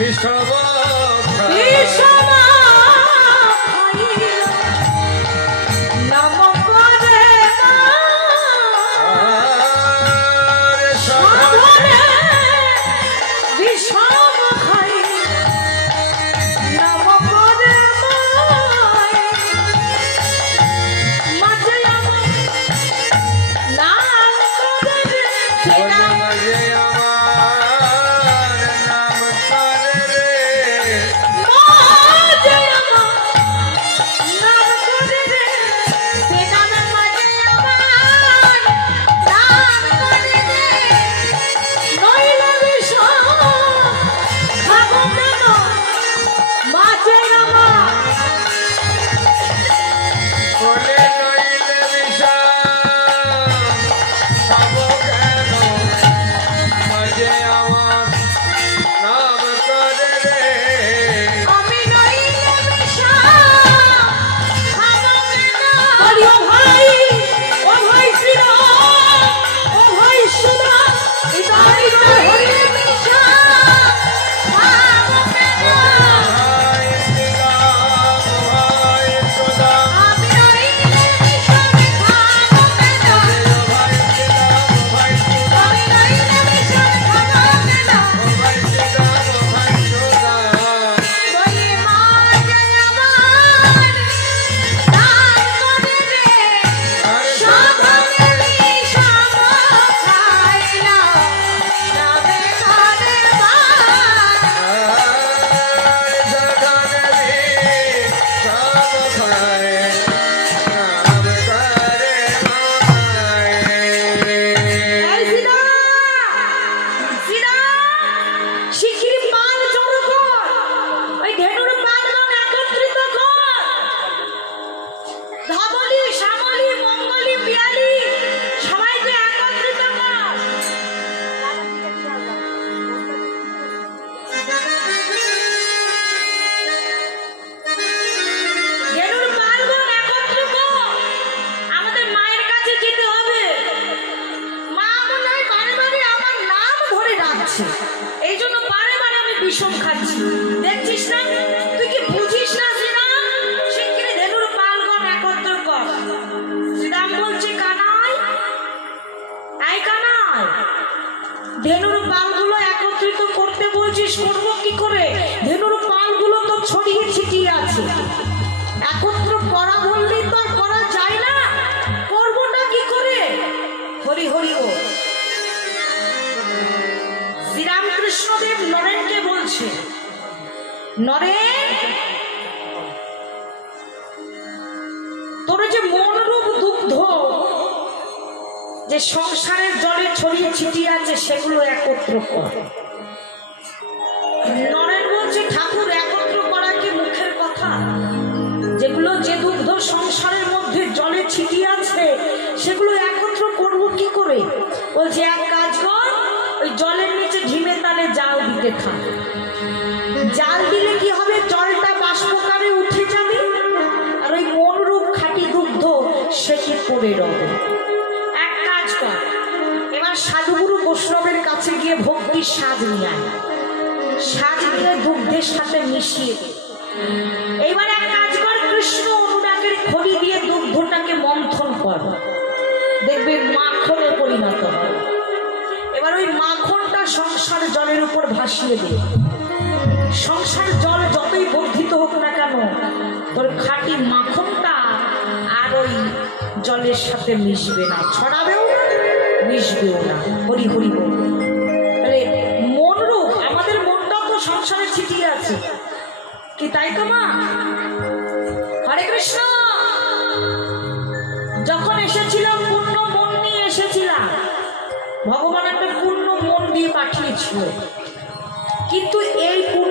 Peace, Tom. uma. ধেনুর পালগুলো একত্রিত করতে বলছিস, করব কি করে? ধেনুর পালগুলো তো ছড়িয়ে ছিটিয়ে আছে। একত্র করা বললেই তো করা যায় না? করবোটা কি করে? হরি হরি ও। শ্রীরামকৃষ্ণদেব নরেনকে বলছে, নরেন, তোর যে দুগ্ধ যে সংসারের জলে ছড়িয়ে ছিটিয়ে আছে, সেগুলো একত্র কর। নরেন বলছে, ঠাকুর, একত্র করা কি মুখের কথা? যেগুলো যে দুগ্ধ সংসারের মধ্যে জলে ছিটিয়ে আছে, সেগুলো একত্র করব কি করে? বলছে, এক কাজ কর, ওই জলের নিচে ঢিমে তালে জাল দিতে থাক। জাল দিলে কি হবে? জলটা বাষ্পকারে উঠে যাবে, আর ওই মনরূপ খাঁটি দুগ্ধ সেটি পড়ে রবে? এক সাধুগুরু বৈষ্ণবের কাছে গিয়ে ভক্তির স্বাদ নিয়ে স্বাদ নিয়ে দুগ্ধের সাথে মিশিয়ে দে। এইবার এক কাজ কর, কৃষ্ণ অনুরাগের খড়ি দিয়ে দুগ্ধটাকে মন্থন কর। দেখবে মাখনে পরিণত হয় এবার ওই মাখনটা সংসার জলের উপর ভাসিয়ে দে। সংসার জল যতই বর্ধিত হোক না কেন, তোর খাঁটি মাখনটা আর ওই জলের সাথে মিশবে না। ছড়াবেও না, হরি হরি আমাদের মনটাও তো সংসারে ছিটিয়ে আছে। কি তাই তো মা? হরে কৃষ্ণ! যখন এসেছিলাম, পূর্ণ মন নিয়ে এসেছিলাম, ভগবান একটা পূর্ণ মন দিয়ে পাঠিয়েছিল। কিন্তু এই পূর্ণ